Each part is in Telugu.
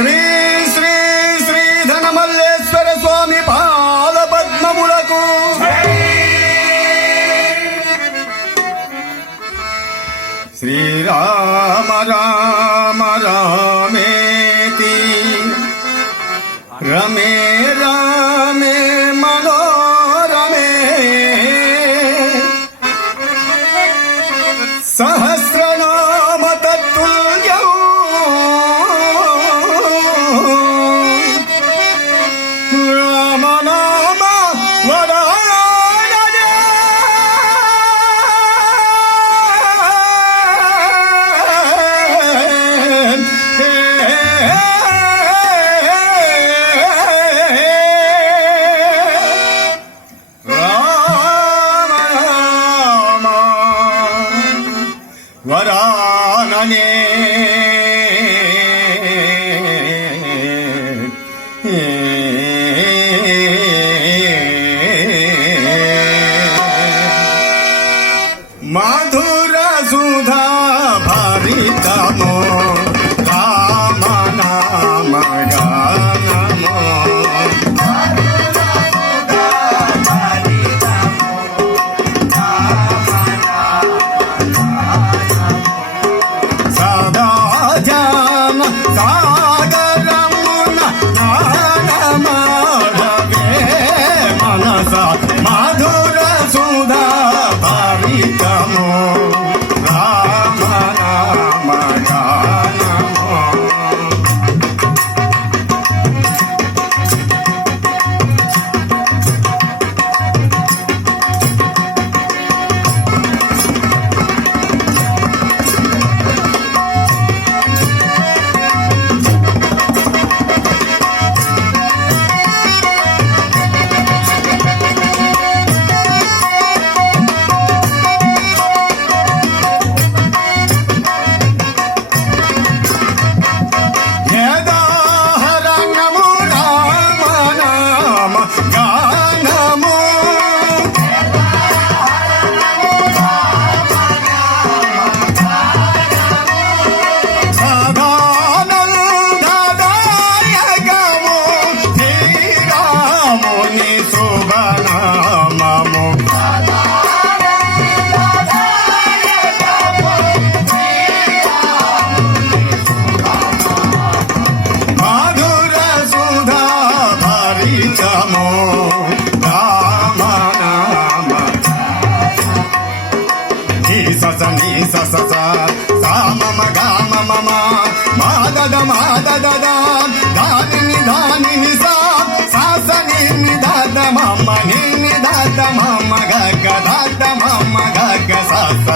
శ్రీ శ్రీ శ్రీ ధనమల్లేశ్వర స్వామి పాద పద్మములకు శ్రీరామ రామ రామ.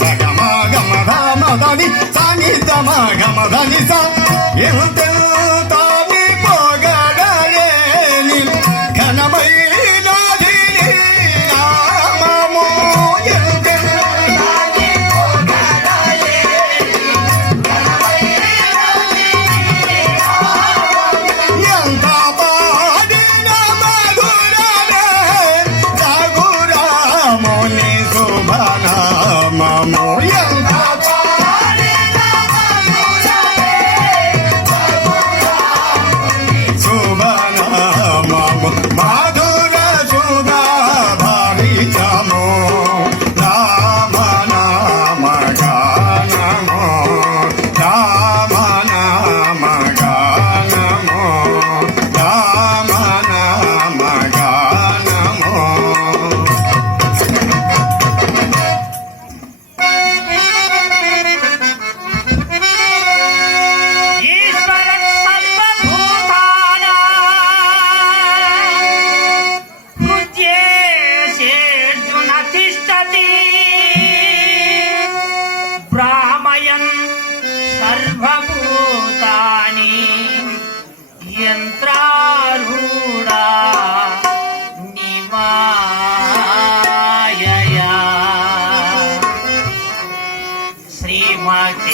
సగ మా గమ ధ మదని సని ధ మా గమ ధని స.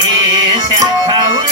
ದೇಶ ಹೌದ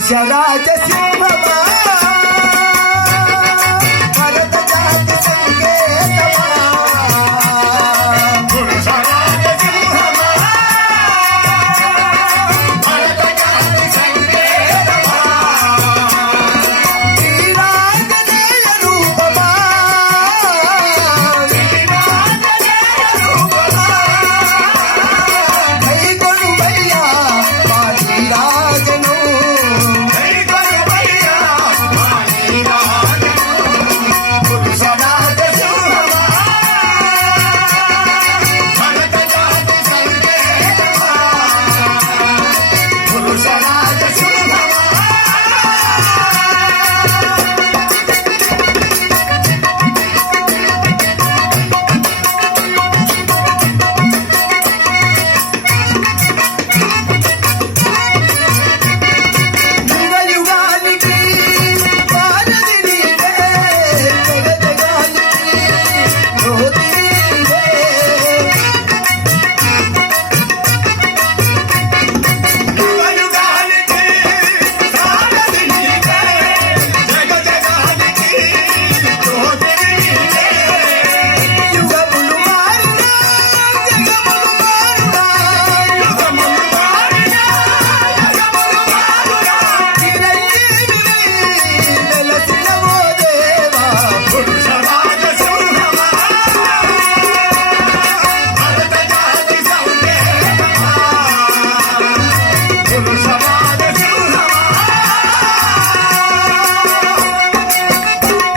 Será que é sim.